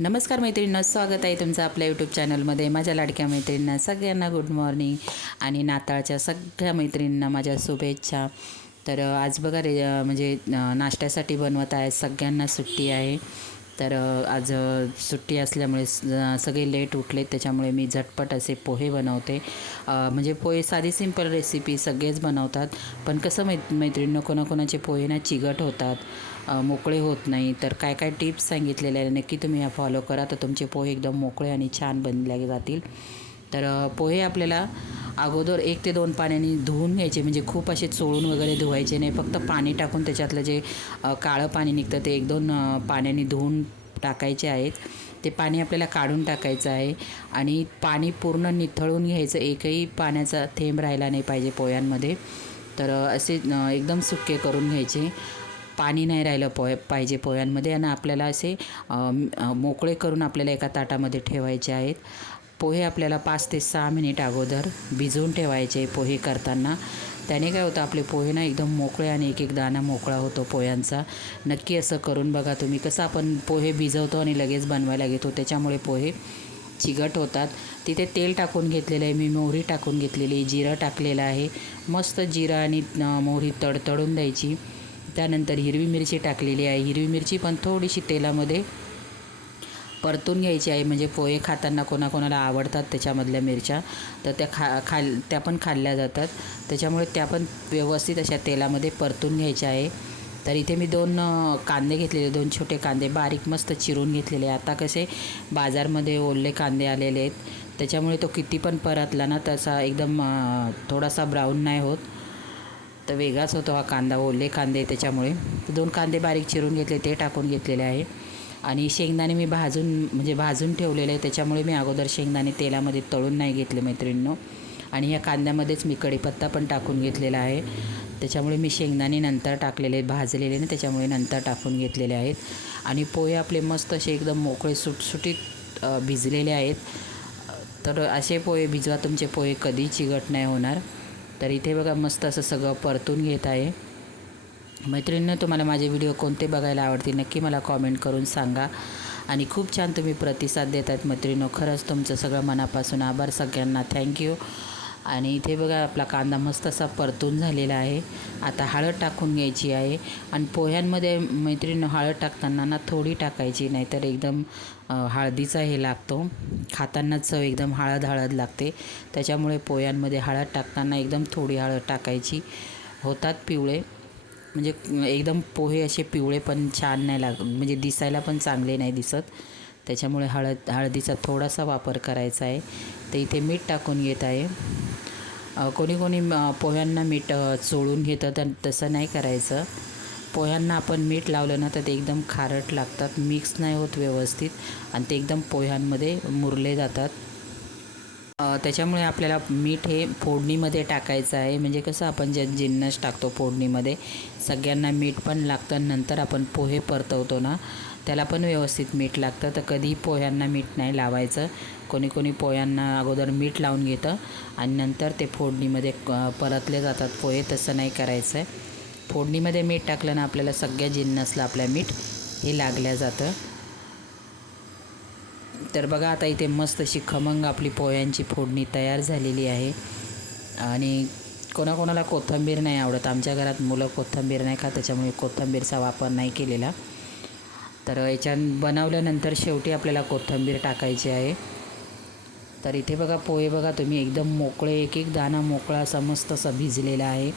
नमस्कार मैत्रिणींना स्वागत आहे तुमचं आपल्या यूट्यूब चॅनलमध्ये माझ्या लाडक्या मैत्रिणींना सगळ्यांना गुड मॉर्निंग आणि नाताळच्या सगळ्या मैत्रिणींना माझ्या शुभेच्छा. तर आज बघा रे म्हणजे नाश्त्यासाठी बनवत आहे सगळ्यांना सुट्टी आहे. तर आज सुट्टी असल्यामुळे सगळे लेट उठले त्याच्यामुळे मी झटपट असे पोहे बनवते. म्हणजे पोहे साधी सिंपल रेसिपी सगळेच बनवतात पण कसं मै मैत्रिणीनं कोणाकोणाचे पोहे ना चिगट होतात. मोकळे होत नाही. तर काय काय टिप्स सांगितलेल्या आहे नक्की तुम्ही या फॉलो करा. तर तुमचे पोहे एकदम मोकळे आणि छान बनले जातील. तर पोहे आपल्याला अगोदर एक ते दोन पाण्याने धुवून घ्यायचे. म्हणजे खूप असे चोळून वगैरे धुवायचे नाही. फक्त पाणी टाकून त्याच्यातलं जे काळं पाणी निघतं ते एक दोन पाण्याने धुवून टाकायचे आहेत. ते पाणी आपल्याला काढून टाकायचं आहे. आणि पाणी पूर्ण निथळून घ्यायचं. एकही पाण्याचा थेंब राहिला नाही पाहिजे पोह्यांमध्ये. तर असे एकदम सुके करून घ्यायचे. पाणी नाही राहिलं पोय पाहिजे पोह्यांमध्ये आणि आपल्याला असे मोकळे करून आपल्याला एका ताटामध्ये ठेवायचे आहेत. पोहे आपल्याला पाच ते सहा मिनिट अगोदर भिजवून ठेवायचे पोहे करताना. त्याने काय होतं आपले पोहे ना एकदम मोकळे आणि एक एक दाणा मोकळा होतो पोह्यांचा. नक्की असं करून बघा तुम्ही कसं आपण पोहे भिजवतो आणि लगेच बनवायला घेतो. त्याच्यामुळे पोहे चिगट होतात. तिथे तेल टाकून घेतलेलं आहे. मी मोहरी टाकून घेतलेली आहे. जिरं टाकलेलं आहे. मस्त जिरं आणि मोहरी तडतडून द्यायची. त्यानंतर हिरवी मिरची टाकलेली आहे. हिरवी मिरची पण थोडीशी तेलामध्ये परतून घ्यायची आहे. म्हणजे पोहे खाताना कोणाकोणाला आवडतात त्याच्यामधल्या मिरच्या तर त्या खा खाल त्या पण खाल्ल्या जातात. त्याच्यामुळे त्या पण व्यवस्थित अशा तेलामध्ये परतून घ्यायच्या आहे. तर इथे मी दोन कांदे घेतलेले दोन छोटे कांदे बारीक मस्त चिरून घेतलेले. आता कसे बाजारमध्ये ओले कांदे आलेले आहेत. त्याच्यामुळे तो किती पण परतला ना तसा एकदम थोडासा ब्राऊन नाही होत. तर वेगळाच होतो हा कांदा ओले कांदे त्याच्यामुळे. दोन कांदे बारीक चिरून घेतले ते टाकून घेतलेले आहे. आणि शेंगदाणे मी भाजून म्हणजे भाजून ठेवलेले आहे त्याच्यामुळे मी अगोदर शेंगदाणे तेलामध्ये तळून नाही घेतले मैत्रिणींनो. आणि या कांद्यामध्येच मी कढीपत्ता पण टाकून घेतलेला आहे. त्याच्यामुळे मी शेंगदाणे नंतर टाकलेले आहेत भाजलेले ना त्याच्यामुळे नंतर टाकून घेतलेले आहेत. आणि पोहे आपले मस्त असे एकदम मोकळे सुटसुटीत भिजलेले आहेत. तर असे पोहे भिजवा तुमचे पोहे कधी चिघट नाही होणार. तर इथे बघा मस्त असं सगळं परतून घेत आहे. मैत्रिणीनं तुम्हाला माझे व्हिडिओ कोणते बघायला आवडतील नक्की मला कॉमेंट करून सांगा. आणि खूप छान तुम्ही प्रतिसाद देत आहेत मैत्रिणींनो. खरंच तुमचं सगळं मनापासून आभार सगळ्यांना. थँक्यू आणि इथे बघा आपला कांदा मस्त असा परतून झालेला आहे. आता हळद टाकून घ्यायची आहे. आणि पोह्यांमध्ये मैत्रीण हळद टाकताना ना थोडी टाकायची नाहीतर एकदम हळदीचा हे लागतो. खाताना चव एकदम हळद हळद लागते. त्याच्यामुळे पोह्यांमध्ये हळद टाकताना एकदम थोडी हळद टाकायची. होतात पिवळे. म्हणजे एकदम पोहे असे पिवळे पण छान नाही लाग म्हणजे दिसायला पण चांगले नाही दिसत. त्याच्यामुळे हळद हळदीचा थोडासा वापर करायचा आहे. तर इथे मीठ टाकून घेत आहे. कोणी कोणी पोह्यांना मीठ चोळून घेतं तर तसं नाही करायचं. पोह्यांना आपण मीठ लावलं ना तर ते एकदम खारट लागतात मिक्स नाही होत व्यवस्थित आणि ते एकदम पोह्यांमध्ये मुरले जातात. त्याच्यामुळे आपल्याला मीठ हे फोडणीमध्ये टाकायचं आहे. म्हणजे कसं आपण जे जिन्नस टाकतो फोडणीमध्ये सगळ्यांना मीठ पण लागतं नंतर आपण पोहे परतवतो ना त्याला पण व्यवस्थित मीठ लागतं. तर कधीही पोह्यांना मीठ नाही लावायचं. कोणी कोणी पोह्यांना अगोदर मीठ लावून घेतं आणि नंतर ते फोडणीमध्ये क- परतले जातात पोहे. तसं नाही करायचं. आहे फोडणीमध्ये मीठ टाकलं ना आपल्याला सगळ्या जिन्नसला आपल्या मीठ हे लागल्या जातं. तर बघा आता इथे मस्त अशी खमंग आपली पोह्यांची फोडणी तयार झालेली आहे. आणि कोणाकोणाला कोथिंबीर नाही आवडत. आमच्या घरात मुलं कोथिंबीर नाही खात त्याच्यामुळे कोथिंबीरचा वापर नाही केलेला. तर याच्यात बनवल्यानंतर शेवटी आपल्याला कोथिंबीर टाकायची आहे. तर इथे बघा पोहे बघा तुम्ही एकदम मोकळे एक एक दाना मोकळा असा मस्त असा भिजलेला आहे.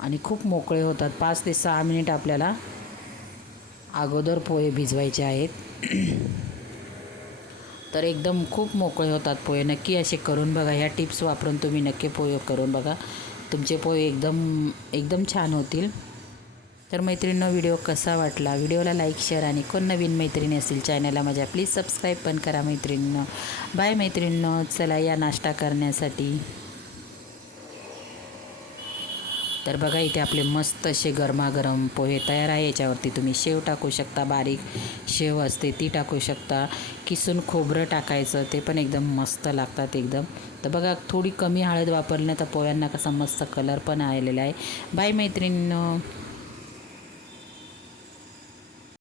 आणि खूप मोकळे होतात. पाच ते सहा मिनिट आपल्याला अगोदर पोहे भिजवायचे आहेत. तर एकदम खूप मोकळे होतात पोहे. नक्की असे करून बघा. ह्या टिप्स वापरून तुम्ही नक्की पोहे करून बघा. तुमचे पोहे एकदम एकदम छान होतील. तर मैत्रिणींनो व्हिडिओ कसा वाटला? व्हिडिओला लाईक शेअर आणि कोण नवीन मैत्रिणी असतील चॅनलला माझ्या प्लीज सबस्क्राईब पण करा मैत्रिणींनो. बाय मैत्रिणींनो. चला या नाश्ता करण्यासाठी. तर बघा इथे आपले मस्त असे गरमागरम पोहे तयार आहे. याच्यावरती तुम्ही शेव टाकू शकता बारीक शेव असते ती टाकू शकता. किसून खोबरं टाकायचं ते पण एकदम मस्त लागतात एकदम. तर बघा थोडी कमी हळद वापरली ना तर पोह्यांना कसा मस्त कलर पण आलेला आहे. बाय मैत्रिणींनो.